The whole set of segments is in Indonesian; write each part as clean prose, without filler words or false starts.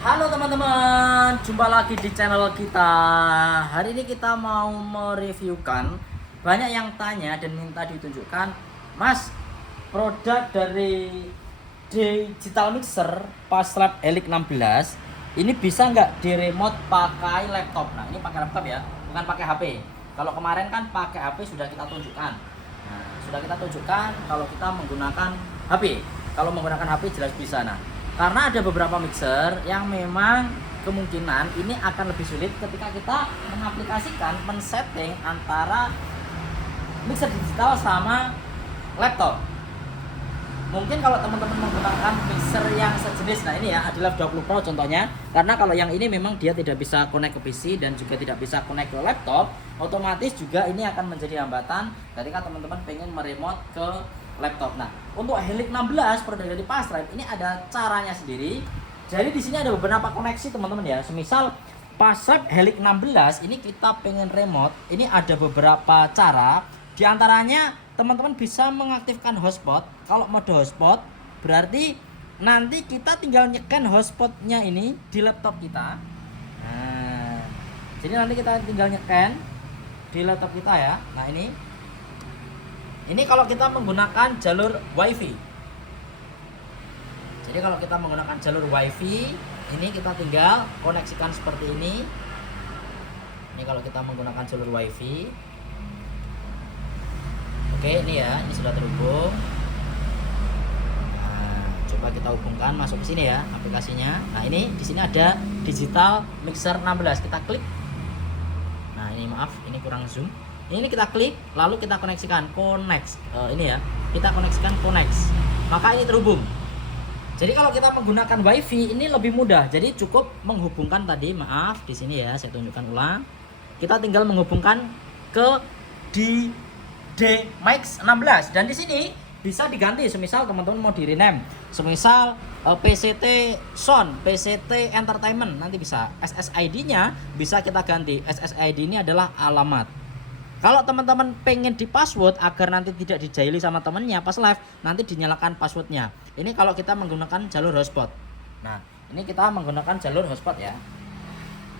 Halo teman-teman, jumpa lagi di channel kita. Hari ini kita mau mereviewkan. Banyak yang tanya dan minta ditunjukkan, Mas, produk dari Digital Mixer Passlab Helix 16 ini bisa nggak di remote pakai laptop? Nah, ini pakai laptop ya, bukan pakai HP. Kalau kemarin kan pakai HP sudah kita tunjukkan. Nah, sudah kita tunjukkan kalau kita menggunakan HP. Kalau menggunakan HP jelas bisa. Nah, karena ada beberapa mixer yang memang kemungkinan ini akan lebih sulit ketika kita mengaplikasikan men-setting antara mixer digital sama laptop. Mungkin kalau teman-teman menggunakan mixer yang sejenis, nah ini ya adalah 20 Pro contohnya. Karena kalau yang ini memang dia tidak bisa connect ke PC dan juga tidak bisa connect ke laptop, otomatis juga ini akan menjadi hambatan ketika teman-teman pengen meremote ke laptop. Nah, untuk Helix 16 produk dari Passlab ini ada caranya sendiri. Jadi di sini ada beberapa koneksi teman-teman ya. Semisal Passlab Helix 16 ini kita pengen remote, ini ada beberapa cara. Di antaranya teman-teman bisa mengaktifkan hotspot. Kalau mode hotspot berarti nanti kita tinggal nyeken hotspotnya ini di laptop kita. Nah, jadi nanti kita tinggal nyeken di laptop kita ya. Nah, ini kalau kita menggunakan jalur WiFi. Jadi kalau kita menggunakan jalur WiFi, ini kita tinggal koneksikan seperti ini. Ini kalau kita menggunakan jalur WiFi. Oke, ini ya, ini sudah terhubung. Nah, coba kita hubungkan masuk ke sini ya aplikasinya. Nah, ini di sini ada Digital Mixer 16. Kita klik. Nah, ini maaf, ini kurang zoom. Ini kita klik, lalu kita koneksikan connect. Ini ya, kita koneksikan connect. Maka ini terhubung. Jadi kalau kita menggunakan WiFi ini lebih mudah. Jadi cukup menghubungkan tadi, maaf di sini ya, saya tunjukkan ulang. Kita tinggal menghubungkan ke D-Max 16 dan di sini bisa diganti. Semisal teman-teman mau di rename, semisal PCT Sound, PCT Entertainment, nanti bisa SSID-nya bisa kita ganti. SSID ini adalah alamat. Kalau teman-teman pengen di password agar nanti tidak dijaili sama temennya pas live, nanti dinyalakan passwordnya. Ini kalau kita menggunakan jalur hotspot. Nah, ini kita menggunakan jalur hotspot ya.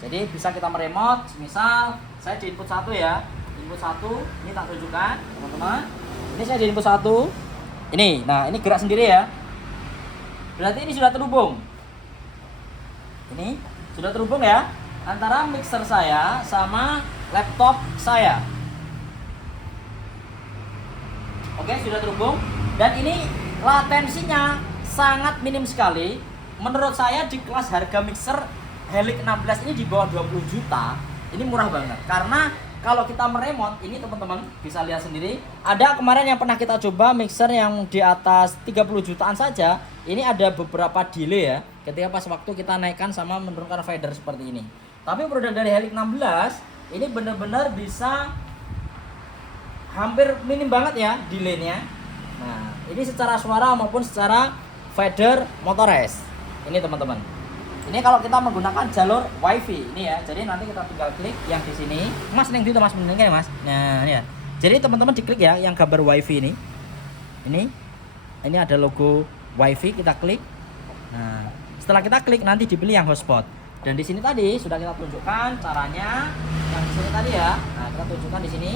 Jadi bisa kita meremote. Misal saya di input 1 ya. Input 1, ini tak tunjukkan teman-teman. Ini saya di input 1. Ini, nah ini gerak sendiri ya. Berarti ini sudah terhubung. Ini sudah terhubung ya antara mixer saya sama laptop saya. Oke, sudah terhubung dan ini latensinya sangat minim sekali. Menurut saya di kelas harga mixer Helix 16 ini di bawah 20 juta. Ini murah banget. Karena kalau kita meremote ini teman-teman bisa lihat sendiri. Ada kemarin yang pernah kita coba mixer yang di atas 30 jutaan saja. Ini ada beberapa delay ya. Ketika pas waktu kita naikkan sama menurunkan fader seperti ini. Tapi produk dari Helix 16 ini benar-benar bisa hampir minim banget ya delaynya. Nah, ini secara suara maupun secara fader motorized. Ini teman-teman. Ini kalau kita menggunakan jalur WiFi ini ya. Jadi nanti kita tinggal klik yang di sini. Mas neng itu Mas menengnya ya, Mas. Nah, ini ya. Jadi teman-teman diklik ya yang gambar WiFi ini. Ini ada logo WiFi, kita klik. Nah, setelah kita klik nanti dipilih yang hotspot. Dan di sini tadi sudah kita tunjukkan caranya yang di sini tadi ya. Nah, kita tunjukkan di sini.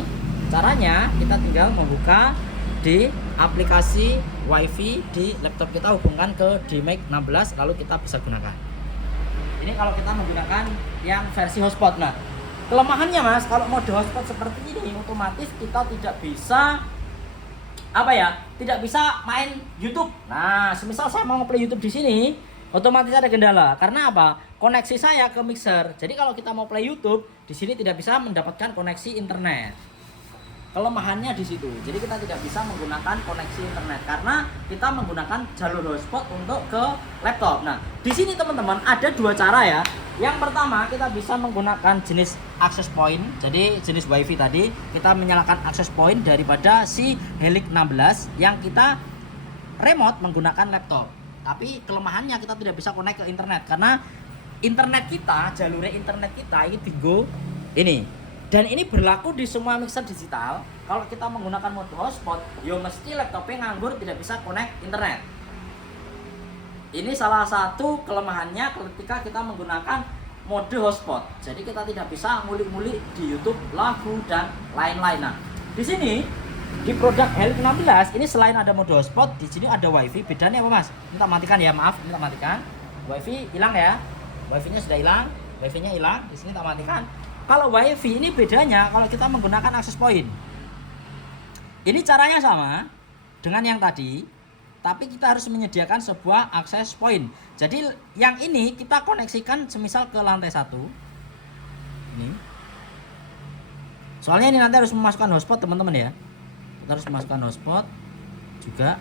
Caranya kita tinggal membuka di aplikasi WiFi di laptop kita, hubungkan ke D-Max 16 lalu kita bisa gunakan. Ini kalau kita menggunakan yang versi hotspot. Nah, kelemahannya Mas, kalau mode hotspot seperti ini otomatis kita tidak bisa tidak bisa main YouTube. Nah, semisal saya mau play YouTube di sini, otomatis ada kendala. Karena apa? Koneksi saya ke mixer. Jadi kalau kita mau play YouTube di sini tidak bisa mendapatkan koneksi internet. Kelemahannya di situ. Jadi kita tidak bisa menggunakan koneksi internet karena kita menggunakan jalur hotspot untuk ke laptop. Nah, di sini teman-teman ada dua cara ya. Yang pertama kita bisa menggunakan jenis access point. Jadi jenis WiFi tadi kita menyalakan access point daripada si Helix 16 yang kita remote menggunakan laptop. Tapi kelemahannya kita tidak bisa connect ke internet karena internet kita, jalur internet kita ini Tigo ini. Dan ini berlaku di semua mixer digital. Kalau kita menggunakan mode hotspot, yo mesti laptopnya nganggur, tidak bisa connect internet. Ini salah satu kelemahannya ketika kita menggunakan mode hotspot. Jadi kita tidak bisa ngulik-ngulik di YouTube lagu dan lain-lain. Nah, di sini di produk Helix 16 ini selain ada mode hotspot, di sini ada WiFi. Bedanya apa, Mas? Ini tak matikan ya, maaf, ini tak matikan. WiFi hilang ya. WiFi-nya sudah hilang, WiFi-nya hilang. Di sini tak matikan. Kalau WiFi ini bedanya kalau kita menggunakan access point. Ini caranya sama dengan yang tadi, tapi kita harus menyediakan sebuah access point. Jadi yang ini kita koneksikan semisal ke lantai 1. Ini. Soalnya ini nanti harus memasukkan hotspot teman-teman ya. Kita harus memasukkan hotspot juga.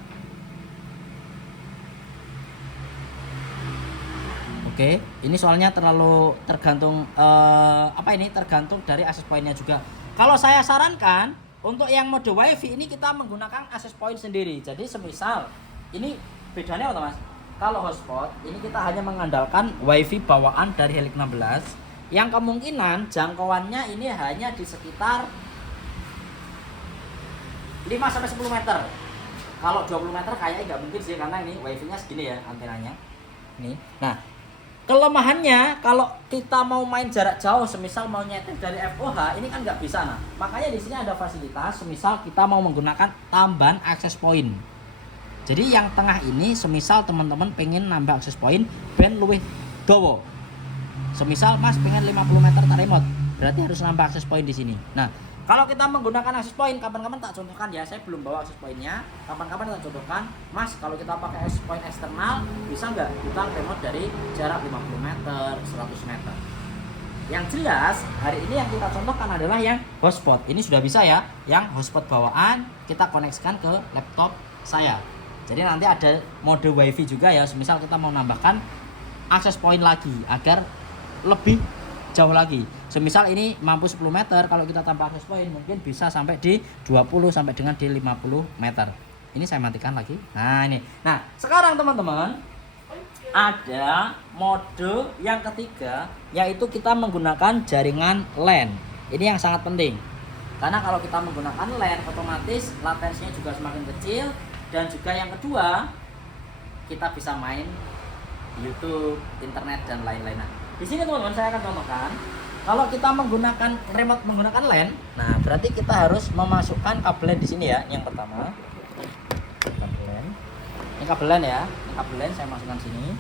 Oke, ini soalnya terlalu tergantung tergantung dari access pointnya juga. Kalau saya sarankan untuk yang mode WiFi ini kita menggunakan access point sendiri. Jadi semisal ini bedanya apa, Mas? Kalau hotspot ini kita hanya mengandalkan WiFi bawaan dari Helix 16 yang kemungkinan jangkauannya ini hanya di sekitar 5 sampai 10 meter. Kalau 20 meter kayaknya nggak mungkin sih karena ini WiFi-nya segini ya antenanya. Ini. Nah, kelemahannya kalau kita mau main jarak jauh, semisal mau nyeting dari FOH, ini kan nggak bisa. Nah, makanya di sini ada fasilitas, semisal kita mau menggunakan tambahan access point. Jadi yang tengah ini, semisal teman-teman pengen nambah access point, ben luwih dawa. Semisal Mas pengen 50 meter tak remote, berarti harus nambah access point di sini. Nah, kalau kita menggunakan access point, kapan-kapan tak contohkan ya, saya belum bawa access pointnya. Kapan-kapan tak contohkan, Mas kalau kita pakai access point eksternal, bisa nggak kita remote dari jarak 50 meter, 100 meter. Yang jelas, hari ini yang kita contohkan adalah yang hotspot. Ini sudah bisa ya, yang hotspot bawaan kita koneksikan ke laptop saya. Jadi nanti ada mode WiFi juga ya, semisal kita mau nambahkan access point lagi agar lebih jauh lagi. Semisal ini mampu 10 meter, kalau kita tambah access point mungkin bisa sampai di 20 sampai dengan di 50 meter. Ini saya matikan lagi. Nah, ini. Nah, sekarang teman-teman ada mode yang ketiga, yaitu kita menggunakan jaringan LAN. Ini yang sangat penting. Karena kalau kita menggunakan LAN otomatis latensinya juga semakin kecil, dan juga yang kedua kita bisa main YouTube, internet dan lain-lain. Nah, di sini teman-teman saya akan contohkan kalau kita menggunakan remote menggunakan LAN. Nah, berarti kita harus memasukkan kabel LAN di sini ya. Yang pertama kabel LAN. Ini kabel LAN ya. Ini kabel LAN saya masukkan sini.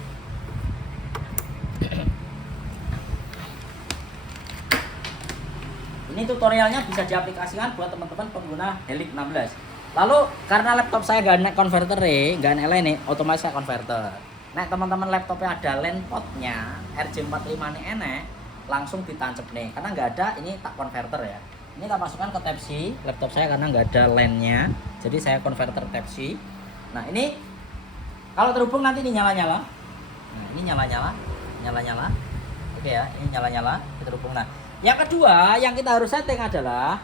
Ini tutorialnya bisa diaplikasikan buat teman-teman pengguna Helix 16. Lalu karena laptop saya nggak ada converter nggak ada LAN nih, otomatis saya converter. Nah, teman-teman laptopnya ada LAN potnya RJ45 nih enak, langsung ditancap nih. Karena nggak ada, ini tak converter ya. Ini tak masukkan ke Type C laptop saya karena nggak ada LAN-nya. Jadi saya converter Type C. Nah, ini kalau terhubung nanti ini nyala-nyala. Nah, ini nyala-nyala. Oke ya, ini nyala-nyala, terhubung. Nah, yang kedua yang kita harus setting adalah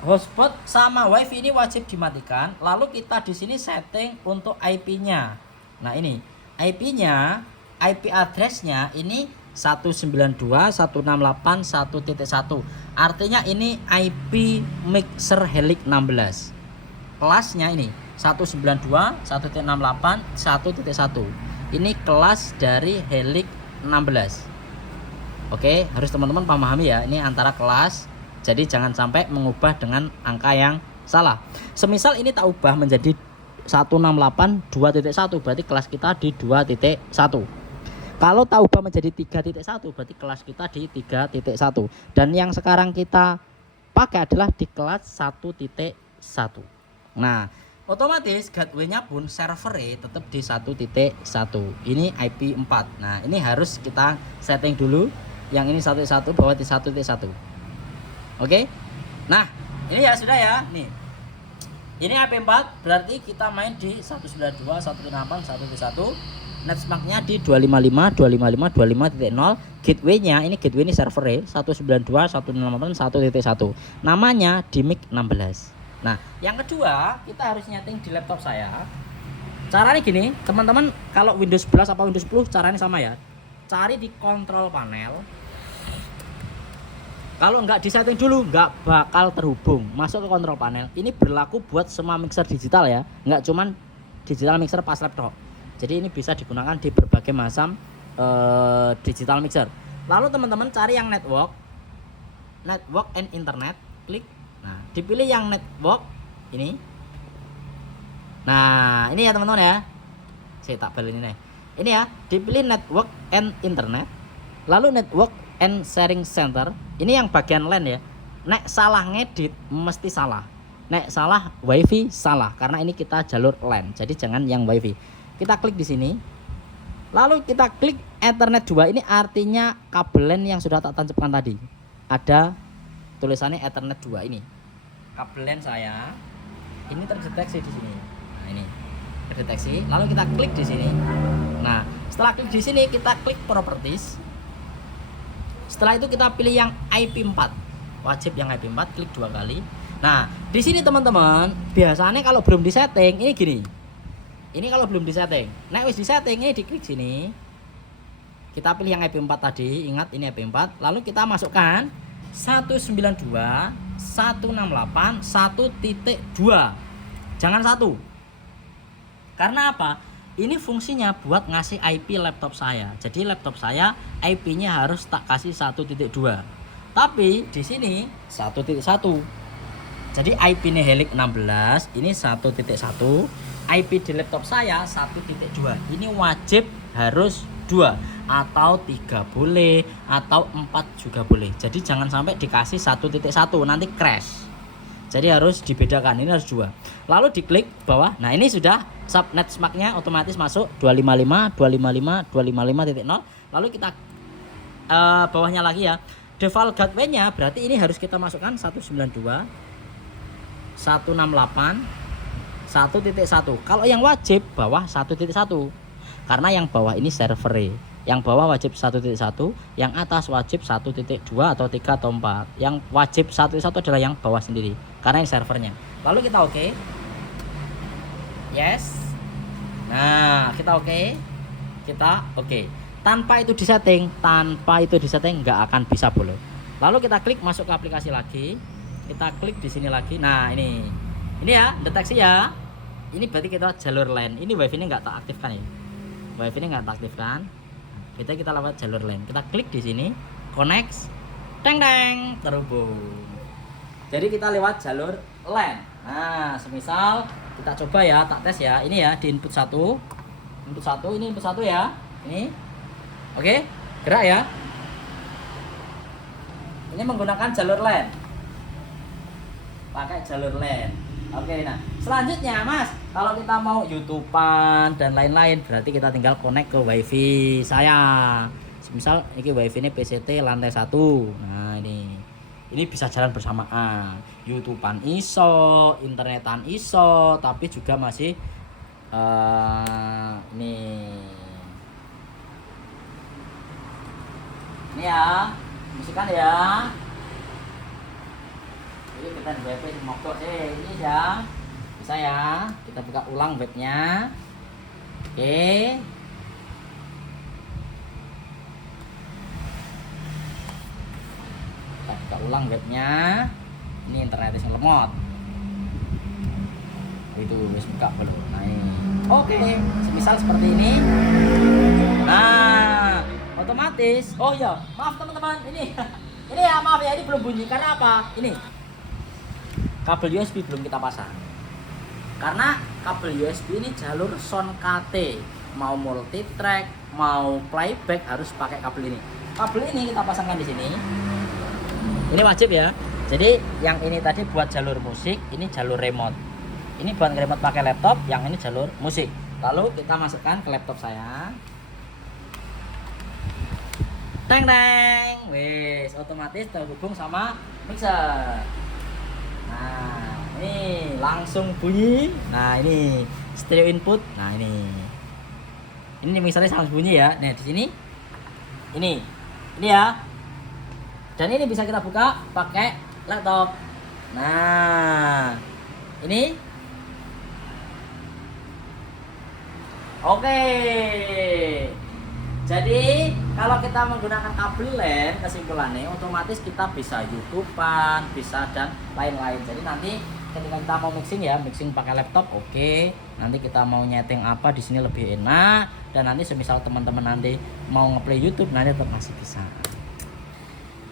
hotspot sama WiFi ini wajib dimatikan. Lalu kita di sini setting untuk IP-nya. Nah, ini IP-nya, IP address-nya ini 192.168.1.1. Artinya ini IP mixer Helix 16. Kelasnya ini 192.168.1.1. Ini kelas dari Helix 16. Oke, harus teman-teman pahami ya, ini antara kelas. Jadi jangan sampai mengubah dengan angka yang salah. Semisal ini tak ubah menjadi 168.2.1, berarti kelas kita di 2.1. Kalau tak ubah menjadi 3.1, berarti kelas kita di 3.1. Dan yang sekarang kita pakai adalah di kelas 1.1. Nah, otomatis gateway-nya pun servernya tetap di 1.1. Ini IP 4. Nah, ini harus kita setting dulu. Yang ini 1.1 bawa di 1.1. Oke. Nah, ini ya sudah ya. Nih. Ini IP 4 berarti kita main di 192.168.1.1. Netmarknya di 255.255.25.0. Gateway-nya ini gateway ini server 192.168.1.1. Namanya DMIC 16. Nah, yang kedua kita harus nyeting di laptop saya. Caranya gini, teman-teman, kalau Windows 11 apa Windows 10 caranya sama ya. Cari di control panel. Kalau nggak disetting dulu nggak bakal terhubung. Masuk ke kontrol panel. Ini berlaku buat semua mixer digital ya, nggak cuman digital mixer pas laptop. Jadi ini bisa digunakan di berbagai macam digital mixer. Lalu teman-teman cari yang network and internet, klik. Nah, dipilih yang network ini. Nah, ini ya teman-teman ya. Saya tak balik ini. Ini ya, dipilih network and internet. Lalu network and sharing center. Ini yang bagian LAN ya. Nek salah ngedit mesti salah. Nek salah wifi salah karena ini kita jalur LAN. Jadi jangan yang wifi. Kita klik di sini. Lalu kita klik Ethernet 2. Ini artinya kabel LAN yang sudah tak tancapkan tadi. Ada tulisannya Ethernet 2 ini. Kabel LAN saya ini terdeteksi di sini. Nah, ini terdeteksi. Lalu kita klik di sini. Nah, setelah klik di sini kita klik properties. Setelah itu kita pilih yang IP4. Wajib yang IP4, klik 2 kali. Nah, di sini teman-teman, biasanya kalau belum disetting ini gini. Ini kalau belum disetting. Nah, wis disetting ini diklik sini. Kita pilih yang IP4 tadi, ingat ini IP4. Lalu kita masukkan 192 168 1.2. Jangan 1. Karena apa? Ini fungsinya buat ngasih IP laptop saya. Jadi laptop saya IP-nya harus tak kasih 1.2. Tapi di sini 1.1. Jadi IP ini Helix 16, ini 1.1. IP di laptop saya 1.2. Ini wajib harus 2 atau 3 boleh atau 4 juga boleh. Jadi jangan sampai dikasih 1.1 nanti crash. Jadi harus dibedakan, ini harus 2. Lalu diklik bawah. Nah, ini sudah subnet smack-nya otomatis masuk 255 255 255.0. Lalu kita bawahnya lagi ya. Default gateway-nya berarti ini harus kita masukkan 192 168 1.1. Kalau yang wajib bawah 1.1. Karena yang bawah ini server. Yang bawah wajib 1.1, yang atas wajib 1.2 atau 3 atau 4. Yang wajib 1.1 adalah yang bawah sendiri karena ini servernya. Lalu kita oke. Yes. Nah, kita oke. Kita oke. Tanpa itu disetting nggak akan bisa boleh. Lalu kita klik masuk ke aplikasi lagi. Kita klik di sini lagi. Nah, ini ya deteksi ya. Ini berarti kita jalur LAN. Ini wifi ini nggak tak aktifkan ya. Wifi ini nggak tak aktifkan. Kita lewat jalur LAN. Kita klik di sini, connect, teng terhubung. Jadi kita lewat jalur LAN. Nah, semisal kita coba ya, tak tes ya. Ini ya di input 1. Input 1, ini input 1 ya. Ini. Oke, gerak ya. Ini menggunakan jalur LAN. Pakai jalur LAN. Oke, nah selanjutnya Mas, kalau kita mau YouTubean dan lain-lain, berarti kita tinggal connect ke wifi saya. Misal ini wifi ini PCT lantai 1. Nah, ini bisa jalan bersamaan. YouTubean iso, internetan iso, tapi juga masih ini ya, musikan ya. Jadi kita di web mogok ini ya. Bisa ya. Kita buka ulang webnya. Oke. Kita buka ulang webnya. Ini internetnya yang lemot. Itu wis buka belum. Nah, ini. Oke, semisal seperti ini. Nah, otomatis. Oh ya, maaf teman-teman, ini ya maaf ya, ini belum bunyi karena apa? Ini kabel USB belum kita pasang. Karena kabel USB ini jalur sound KT, mau multi track, mau playback harus pakai kabel ini. Kabel ini kita pasangkan di sini. Ini wajib ya. Jadi yang ini tadi buat jalur musik, ini jalur remote. Ini buat remote pakai laptop, yang ini jalur musik. Lalu kita masukkan ke laptop saya. Teng, wes otomatis terhubung sama mixer. Nah, ini langsung bunyi. Nah, ini stereo input. Nah, ini mixernya langsung bunyi ya. Nah, di sini ini ya. Dan ini bisa kita buka pakai laptop. Nah, ini oke. Jadi kalau kita menggunakan kabel LAN, kesimpulannya otomatis kita bisa YouTubean, bisa dan lain-lain. Jadi nanti ketika kita mau mixing ya, mixing pakai laptop oke. Nanti kita mau nyeting apa di sini lebih enak, dan nanti semisal teman-teman nanti mau ngeplay YouTube nanti tetap masih bisa.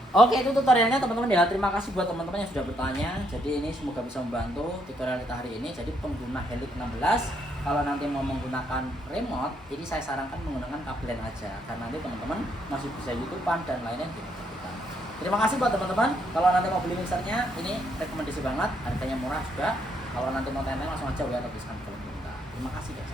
Oke, itu tutorialnya teman-teman ya. Terima kasih buat teman-teman yang sudah bertanya. Jadi ini semoga bisa membantu tutorial kita hari ini. Jadi pengguna Helix 16 kalau nanti mau menggunakan remote, ini saya sarankan menggunakan kabel LAN aja, karena nanti teman-teman masih bisa YouTubean dan lainnya gitu. Terima kasih buat teman-teman. Kalau nanti mau beli mixernya, ini rekomendasi banget, harganya murah juga. Kalau nanti mau tanya langsung aja ya, tuliskan kolom komentar. Terima kasih guys.